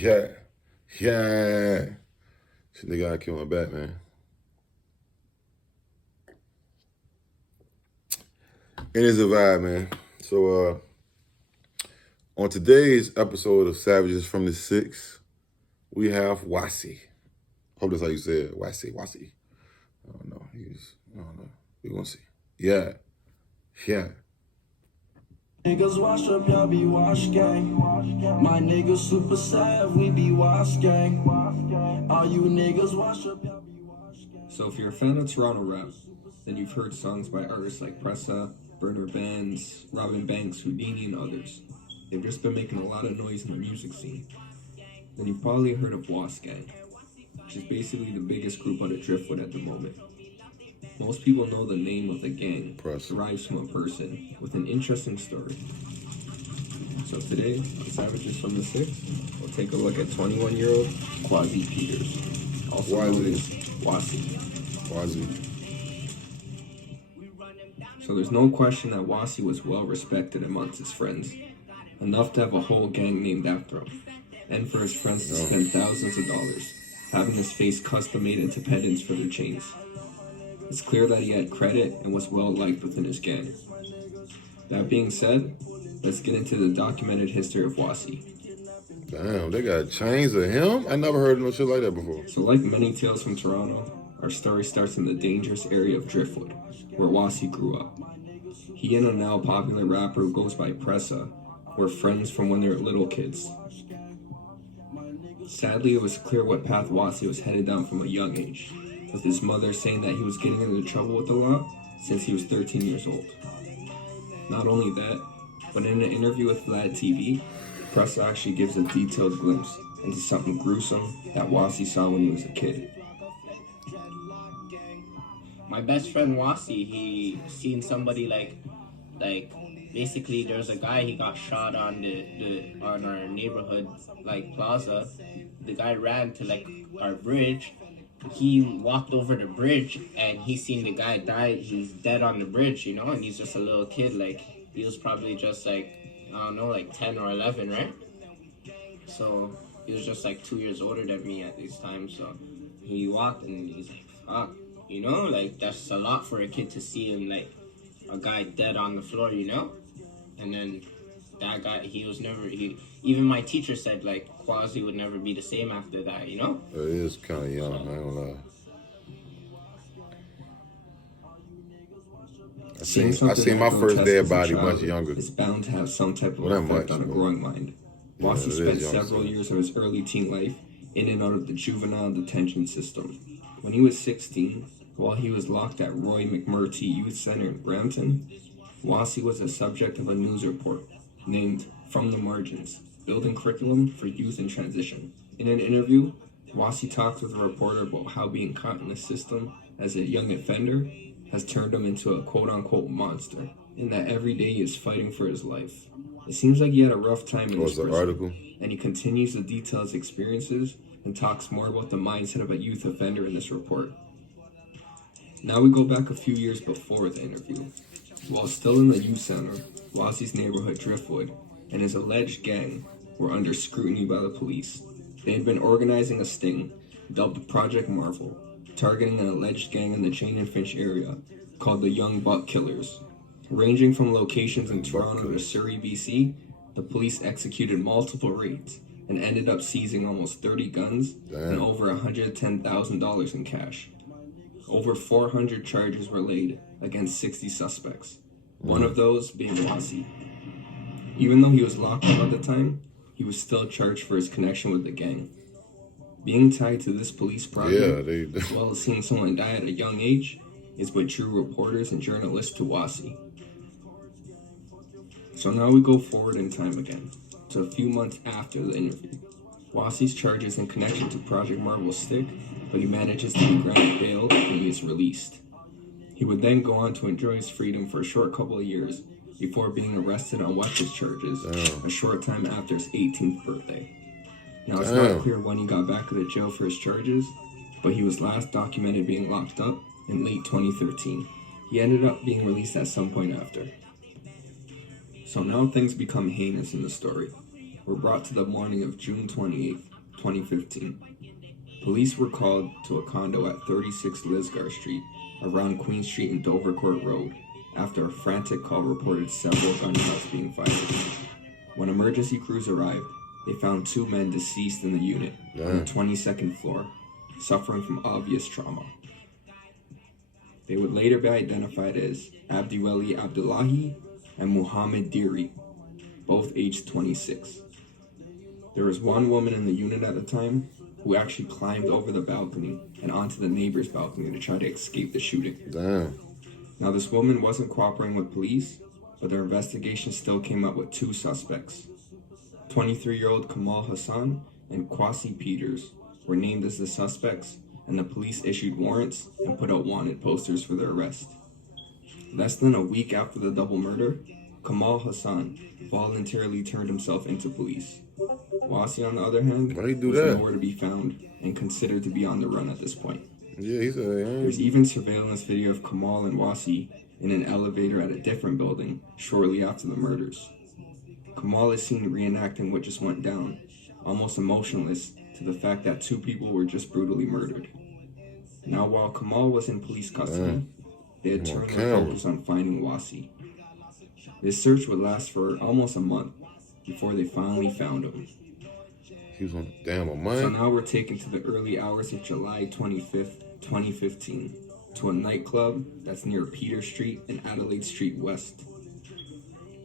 Yeah. Yeah. Shit, nigga, I killed my back, man. It is a vibe, man. So, on today's episode of Savages from the Six, we have Wassie. Hope that's how you say it. Wassie. I don't know. I don't know. We're gonna see. Yeah. Niggas wash up, y'all be wash gang. My niggas super sad, we be wash gang. All you niggas wash up, y'all be wash gang. So if you're a fan of Toronto rap, then you've heard songs by artists like Pressa, Burner Bands, Robin Banks, Houdini, and others. They've just been making a lot of noise in the music scene. Then you've probably heard of Wassie Gang, which is basically the biggest group out of Driftwood at the moment. Most people know the name of the gang derives from a person with an interesting story. So today, the Savages from the Six will take a look at 21-year-old Quasi Peters, also known as Wassie. So there's no question that Wassie was well respected amongst his friends, enough to have a whole gang named after him, and for his friends to spend thousands of dollars having his face custom made into pendants for their chains. It's clear that he had credit and was well liked within his gang. That being said, let's get into the documented history of Wassie. Damn, they got chains of him? I never heard no shit like that before. So like many tales from Toronto, our story starts in the dangerous area of Driftwood, where Wassie grew up. He and a now popular rapper who goes by Pressa were friends from when they were little kids. Sadly, it was clear what path Wassie was headed down from a young age, with his mother saying that he was getting into trouble with the law since he was 13 years old. Not only that, but in an interview with Vlad TV, Pressa actually gives a detailed glimpse into something gruesome that Wassie saw when he was a kid. My best friend Wassie, he seen somebody like basically there's a guy, he got shot on on our neighborhood like plaza. The guy ran to like our bridge. He walked over the bridge and he seen the guy die. He's dead on the bridge, you know, and he's just a little kid. Like, he was probably just like, I don't know, like 10 or 11, right? So he was just like 2 years older than me at this time. So he walked and he's like, fuck, you know, like that's a lot for a kid to see him, like a guy dead on the floor, you know? And then that guy, even my teacher said like Quasi would never be the same after that, you know? It is kind of young, I ain't gonna lie. I seen my first dead body much younger. It's bound to have some type of effect on a growing mind. Wassie spent several years of his early teen life in and out of the juvenile detention system. When he was 16, while he was locked at Roy McMurtry Youth Center in Brampton, Wassie was the subject of a news report named From the Margins, Building Curriculum for Youth in Transition. In an interview, Wassie talked with a reporter about how being caught in the system as a young offender has turned him into a quote-unquote monster, and that every day he is fighting for his life. It seems like he had a rough time in his prison, and he continues to detail his experiences and talks more about the mindset of a youth offender in this report. Now we go back a few years before the interview. While still in the youth center, Wassie's neighborhood Driftwood and his alleged gang were under scrutiny by the police. They had been organizing a sting, dubbed Project Marvel, targeting an alleged gang in the Jane and Finch area called the Young Buck Killers. Ranging from locations in Toronto to Surrey, BC, the police executed multiple raids and ended up seizing almost 30 guns and over $110,000 in cash. Over 400 charges were laid against 60 suspects, one of those being Wassie. Even though he was locked up at the time, he was still charged for his connection with the gang. Being tied to this police project, as well as seeing someone die at a young age, is what drew reporters and journalists to Wassie. So now we go forward in time again, to a few months after the interview. Wassie's charges in connection to Project Marvel stick, but he manages to be granted bail and he is released. He would then go on to enjoy his freedom for a short couple of years before being arrested on weapons charges a short time after his 18th birthday. Now, it's not clear when he got back to the jail for his charges, but he was last documented being locked up in late 2013. He ended up being released at some point after. So now things become heinous in the story, were brought to the morning of June 28, 2015. Police were called to a condo at 36 Lisgar Street, around Queen Street and Dovercourt Road, after a frantic call reported several gunshots being fired. When emergency crews arrived, they found 2 men deceased in the unit on the 22nd floor, suffering from obvious trauma. They would later be identified as Abdiweli Abdullahi and Muhammad Diri, both aged 26. There was one woman in the unit at the time who actually climbed over the balcony and onto the neighbor's balcony to try to escape the shooting. Damn. Now, this woman wasn't cooperating with police, but their investigation still came up with 2 suspects. 23-year-old Kamal Hassan and Kwasi Peters were named as the suspects, and the police issued warrants and put out wanted posters for their arrest. Less than a week after the double murder, Kamal Hassan voluntarily turned himself into police. Wassie, on the other hand, Why he do was that? nowhere to be found and considered to be on the run at this point. Yeah, he said, There's even surveillance video of Kamal and Wassie in an elevator at a different building shortly after the murders. Kamal is seen reenacting what just went down, almost emotionless to the fact that 2 people were just brutally murdered. Now, while Kamal was in police custody, they had turned their focus on finding Wassie. This search would last for almost a month before they finally found him. he was on damn a month. So now we're taken to the early hours of July 25th, 2015, to a nightclub that's near Peter Street and Adelaide Street West.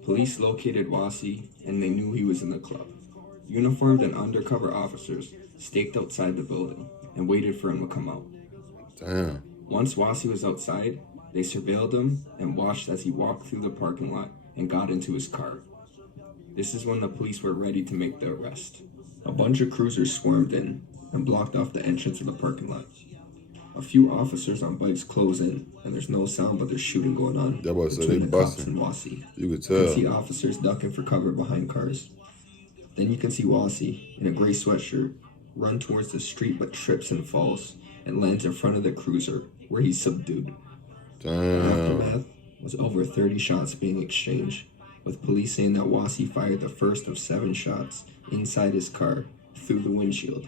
Police located Wassie, and they knew he was in the club. Uniformed and undercover officers staked outside the building and waited for him to come out. Damn. Once Wassie was outside, they surveilled him and watched as he walked through the parking lot and got into his car. This is when the police were ready to make the arrest. A bunch of cruisers swarmed in and blocked off the entrance of the parking lot. A few officers on bikes close in, and there's no sound but there's shooting going on That boy said between they the cops busting. and Wassie. You could You can tell. see officers ducking for cover behind cars. Then you can see Wassie, in a gray sweatshirt, run towards the street but trips and falls and lands in front of the cruiser, where he's subdued. The Damn. aftermath was over 30 shots being exchanged, with police saying that Wassie fired the first of 7 shots inside his car through the windshield.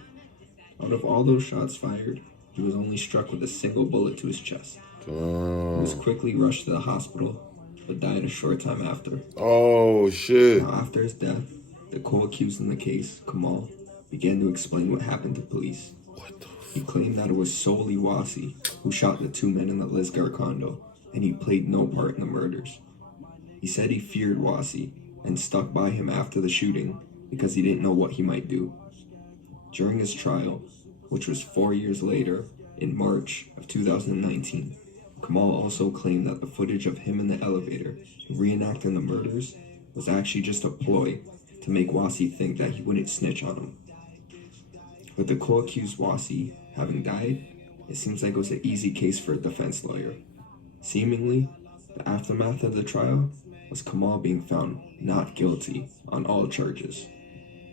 Out of all those shots fired, he was only struck with a single bullet to his chest. He was quickly rushed to the hospital, but died a short time after. Oh, shit. Now, after his death, the co-accused in the case, Kamal, began to explain what happened to police. What the He claimed that it was solely Wassie who shot the 2 men in the Lisgar condo, and he played no part in the murders. He said he feared Wassie and stuck by him after the shooting because he didn't know what he might do. During his trial, which was 4 years later, in March of 2019, Kamal also claimed that the footage of him in the elevator reenacting the murders was actually just a ploy to make Wassie think that he wouldn't snitch on him. With the co-accused Wassie having died, it seems like it was an easy case for a defense lawyer. Seemingly, the aftermath of the trial was Kamal being found not guilty on all charges.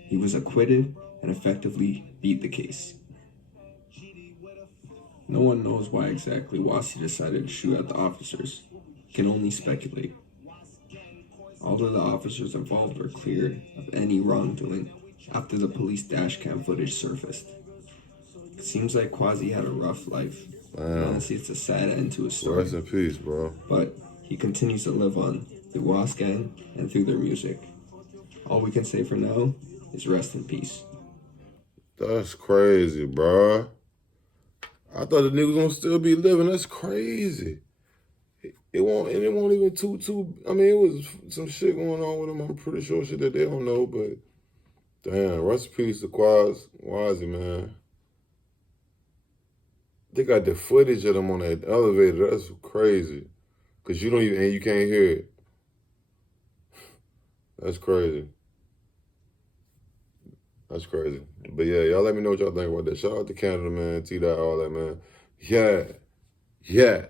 He was acquitted and effectively beat the case. No one knows why exactly Wassie decided to shoot at the officers. Can only speculate. All of the officers involved were cleared of any wrongdoing after the police dashcam footage surfaced. It seems like Kwasi had a rough life. Honestly, it's a sad end to his story. Rest in peace, bro. But he continues to live on through Wassie Gang and through their music. All we can say for now is rest in peace. That's crazy, bro. I thought the nigga was gonna still be living. That's crazy. It won't even too. I mean, it was some shit going on with him. I'm pretty sure shit that they don't know, but damn, rest in peace to Wassie, man. They got the footage of them on that elevator. That's crazy. Cause you can't hear it. That's crazy. That's crazy. But yeah, y'all let me know what y'all think about that. Shout out to Canada, man. T-Dot, all that, man. Yeah.